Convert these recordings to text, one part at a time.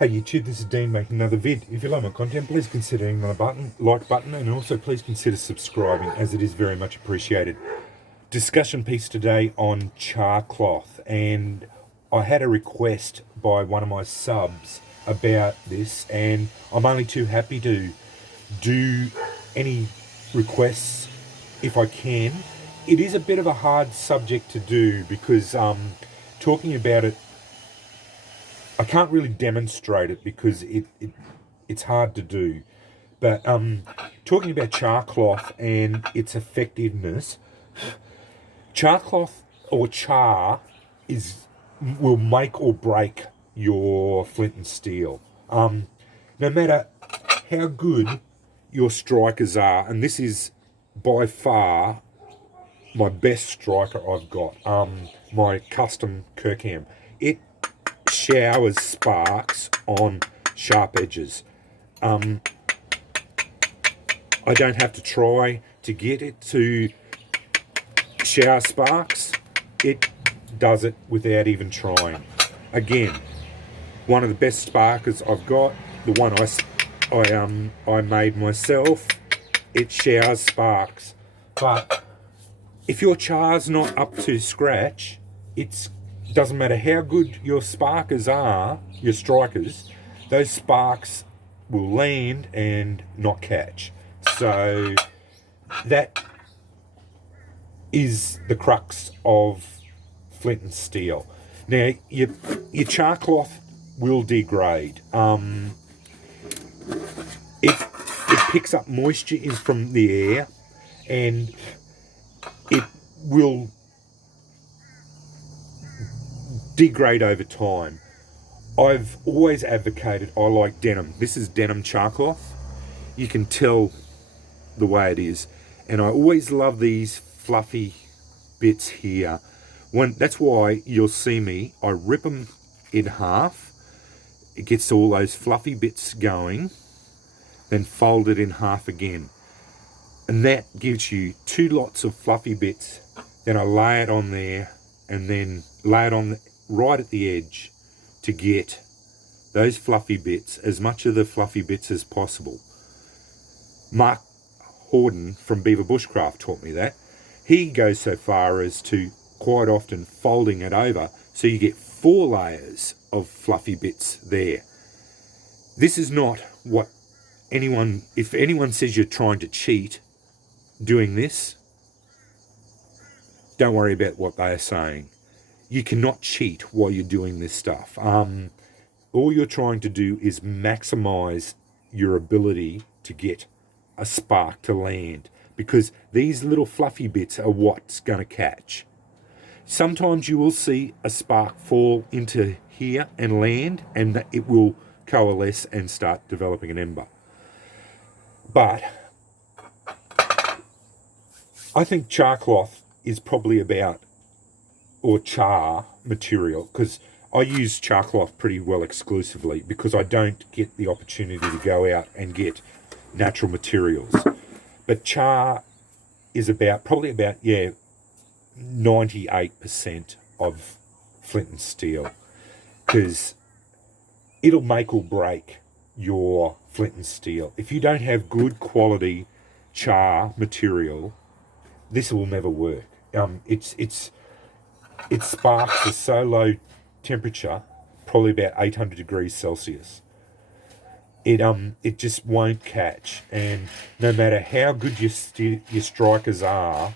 Hey YouTube, this is Dean making another vid. If you like my content, please consider hitting the like button, and also please consider subscribing, as it is very much appreciated. Discussion piece today on char cloth, and I had a request by one of my subs about this, and I'm only too happy to do any requests if I can. It is a bit of a hard subject to do because talking about it, I can't really demonstrate it because it's hard to do. But talking about char cloth and its effectiveness, char cloth or char will make or break your flint and steel. No matter how good your strikers are, and this is by far my best striker I've got, my custom Kirkham. It showers sparks on sharp edges. I don't have to try to get it to shower sparks. It does it without even trying. Again, one of the best sparkers I've got, the one I made myself, it showers sparks. But if your char's not up to scratch, doesn't matter how good your sparkers are, your strikers, those sparks will land and not catch. So that is the crux of flint and steel. Now, your char cloth will degrade. It picks up moisture in from the air, and it will degrade over time. I've always advocated, I like denim. This is denim char cloth. You can tell the way it is. And I always love these fluffy bits here. That's why you'll see me, I rip them in half. It gets all those fluffy bits going, then fold it in half again. And that gives you two lots of fluffy bits. Then I lay it on there, and then lay it on right at the edge to get those fluffy bits, as much of the fluffy bits as possible. Mark Horden from Beaver Bushcraft taught me that. He goes so far as to quite often folding it over so you get 4 layers of fluffy bits there. This is not what if anyone says you're trying to cheat doing this, don't worry about what they are saying. You cannot cheat while you're doing this stuff. All you're trying to do is maximize your ability to get a spark to land, because these little fluffy bits are what's going to catch. Sometimes you will see a spark fall into here and land, and it will coalesce and start developing an ember. But I think char cloth is probably about, or char material, because I use char cloth pretty well exclusively because I don't get the opportunity to go out and get natural materials. But char is probably about 98% of flint and steel, because it'll make or break your flint and steel. If you don't have good quality char material, this will never work. Its sparks are so low temperature, probably about 800 degrees Celsius. It just won't catch, and no matter how good your strikers are,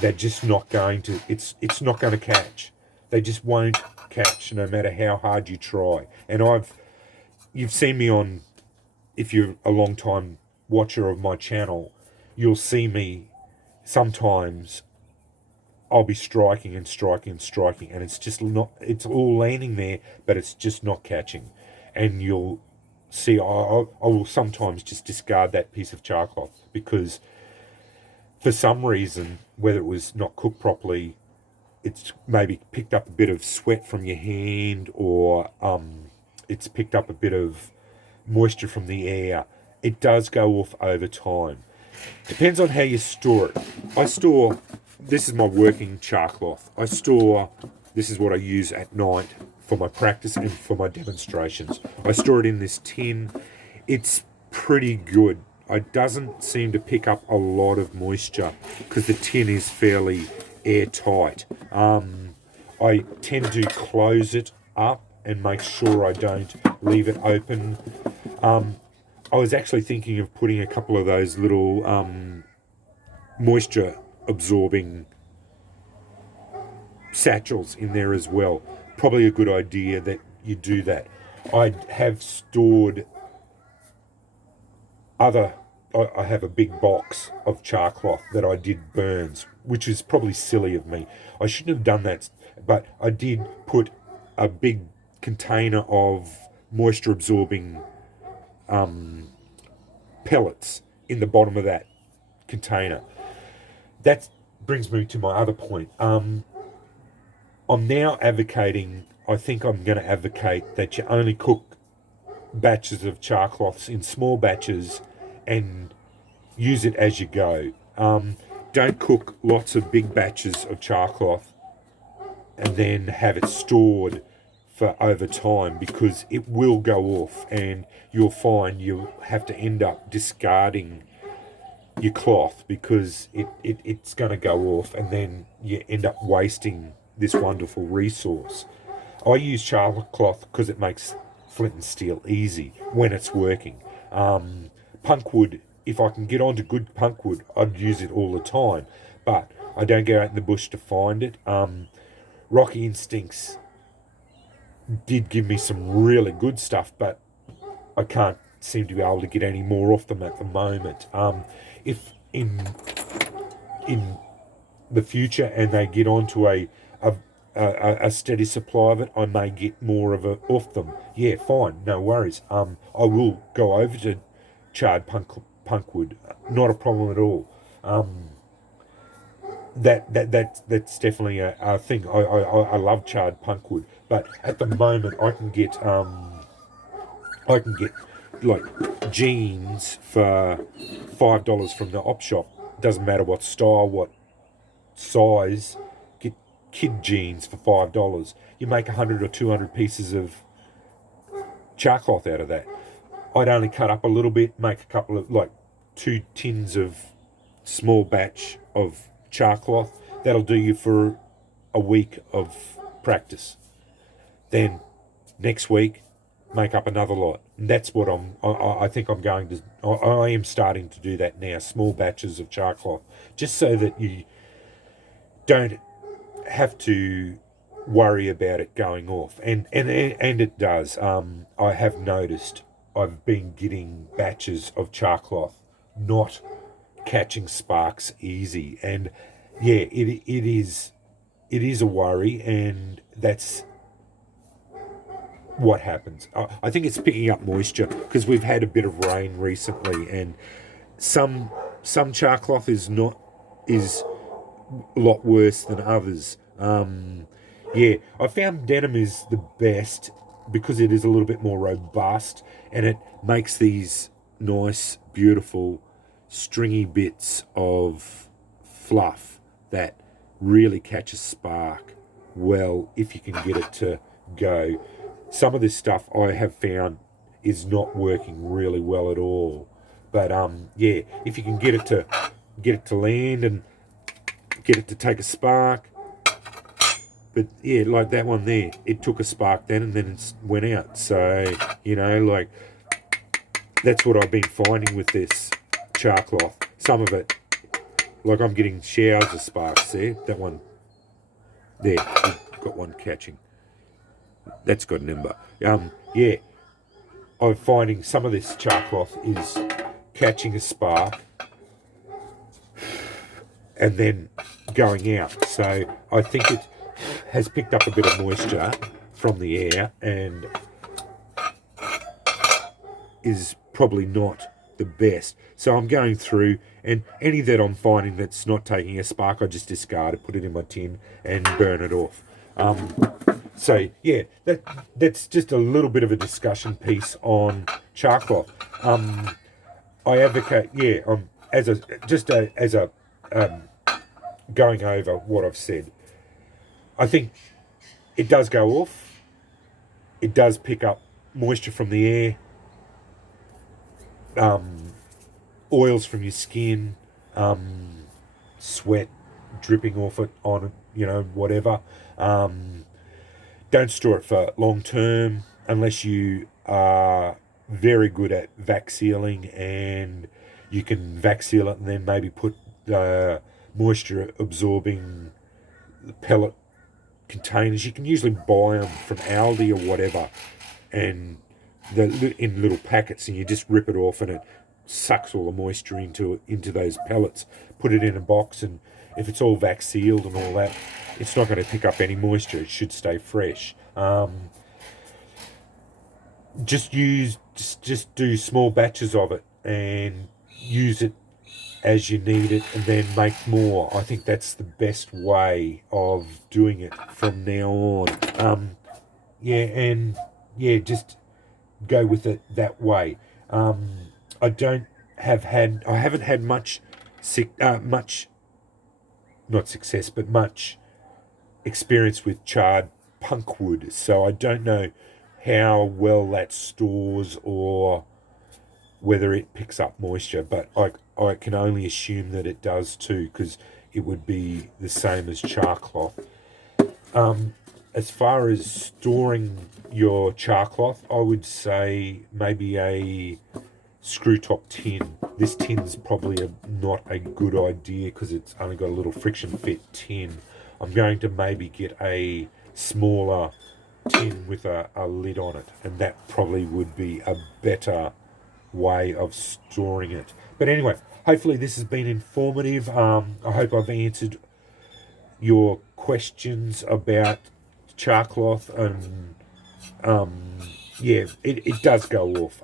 they're just not going to. It's not going to catch. They just won't catch, no matter how hard you try. And you've seen me on. If you're a long time watcher of my channel, you'll see me sometimes. I'll be striking and striking and striking, and it's all landing there, but it's just not catching. And you'll see I will sometimes just discard that piece of char cloth, because for some reason, whether it was not cooked properly, it's maybe picked up a bit of sweat from your hand, or it's picked up a bit of moisture from the air. It does go off over time. Depends on how you store it. This is my working char cloth. This is what I use at night for my practice and for my demonstrations. I store it in this tin. It's pretty good. It doesn't seem to pick up a lot of moisture because the tin is fairly airtight. I tend to close it up and make sure I don't leave it open. I was actually thinking of putting a couple of those little moisture absorbing satchels in there as well. Probably a good idea that you do that. I have stored I have a big box of char cloth that I did burns, which is probably silly of me. I shouldn't have done that, but I did put a big container of moisture absorbing pellets in the bottom of that container. That brings me to my other point. I'm now advocating, I think I'm going to advocate that you only cook batches of char cloths in small batches and use it as you go. Don't cook lots of big batches of char cloth and then have it stored for over time, because it will go off and you'll find you'll have to end up discarding your cloth because it's going to go off, and then you end up wasting this wonderful resource. I use char cloth because it makes flint and steel easy when it's working. Punkwood, if I can get onto good punkwood, I'd use it all the time, but I don't go out in the bush to find it. Rocky Instincts did give me some really good stuff, but I can't seem to be able to get any more off them at the moment. If in the future and they get onto a steady supply of it, I may get more of it off them. Yeah, fine, no worries. I will go over to charred punkwood, not a problem at all. That's definitely a thing. I love charred punkwood, but at the moment I can get like jeans for $5 from the op shop. Doesn't matter what style, what size. Get kid jeans for $5. You make 100 or 200 pieces of char cloth out of that. I'd only cut up a little bit, make a couple of, like 2 tins of small batch of char cloth. That'll do you for a week of practice. Then next week, make up another lot. And that's what I think I'm going to, I am starting to do that now, small batches of char cloth, just so that you don't have to worry about it going off. And it does. I have noticed I've been getting batches of char cloth not catching sparks easy, and yeah, it is a worry, and that's what happens. I think it's picking up moisture because we've had a bit of rain recently, and some char cloth is a lot worse than others. Yeah, I found denim is the best because it is a little bit more robust and it makes these nice, beautiful, stringy bits of fluff that really catch a spark well if you can get it to go. Some of this stuff I have found is not working really well at all. But yeah, if you can get it to land and get it to take a spark. But yeah, like that one there, it took a spark then and then it went out. So, you know, like that's what I've been finding with this char cloth. Some of it, like I'm getting showers of sparks there. That one there, we've got one catching. That's got an ember. Yeah, I'm finding some of this char cloth is catching a spark and then going out. So I think it has picked up a bit of moisture from the air and is probably not the best. So I'm going through, and any that I'm finding that's not taking a spark, I just discard it, put it in my tin and burn it off. So yeah, that's just a little bit of a discussion piece on char cloth. I advocate, as a going over what I've said. I think it does go off. it does pick up moisture from the air, oils from your skin, sweat dripping off it on it, whatever. Don't store it for long term unless you are very good at vac sealing, and you can vac seal it and then maybe put moisture absorbing pellet containers. You can usually buy them from Aldi or whatever, and they're in little packets, and you just rip it off and it sucks all the moisture into those pellets. Put it in a box, and if it's all vac sealed and all that, it's not going to pick up any moisture. It should stay fresh. Just do small batches of it and use it as you need it, and then make more. I think that's the best way of doing it from now on. Just go with it that way. I haven't had much not success, but much experience with charred punk wood, so I don't know how well that stores or whether it picks up moisture, but I can only assume that it does too, because it would be the same as char cloth. As far as storing your char cloth, I would say maybe a screw top tin. This tin's probably not a good idea because it's only got a little friction fit tin. I'm going to maybe get a smaller tin with a lid on it, and that probably would be a better way of storing it. But anyway, hopefully this has been informative. I hope I've answered your questions about char cloth, and it does go off,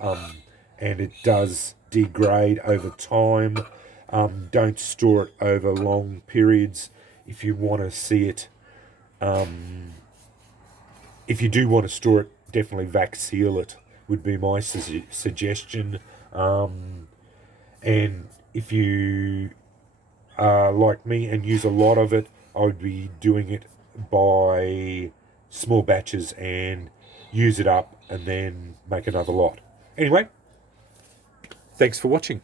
and it does degrade over time. Don't store it over long periods. If you want to see it, if you do want to store it, definitely vac seal it would be my suggestion. And if you are like me and use a lot of it, I would be doing it by small batches and use it up and then make another lot. Anyway, thanks for watching.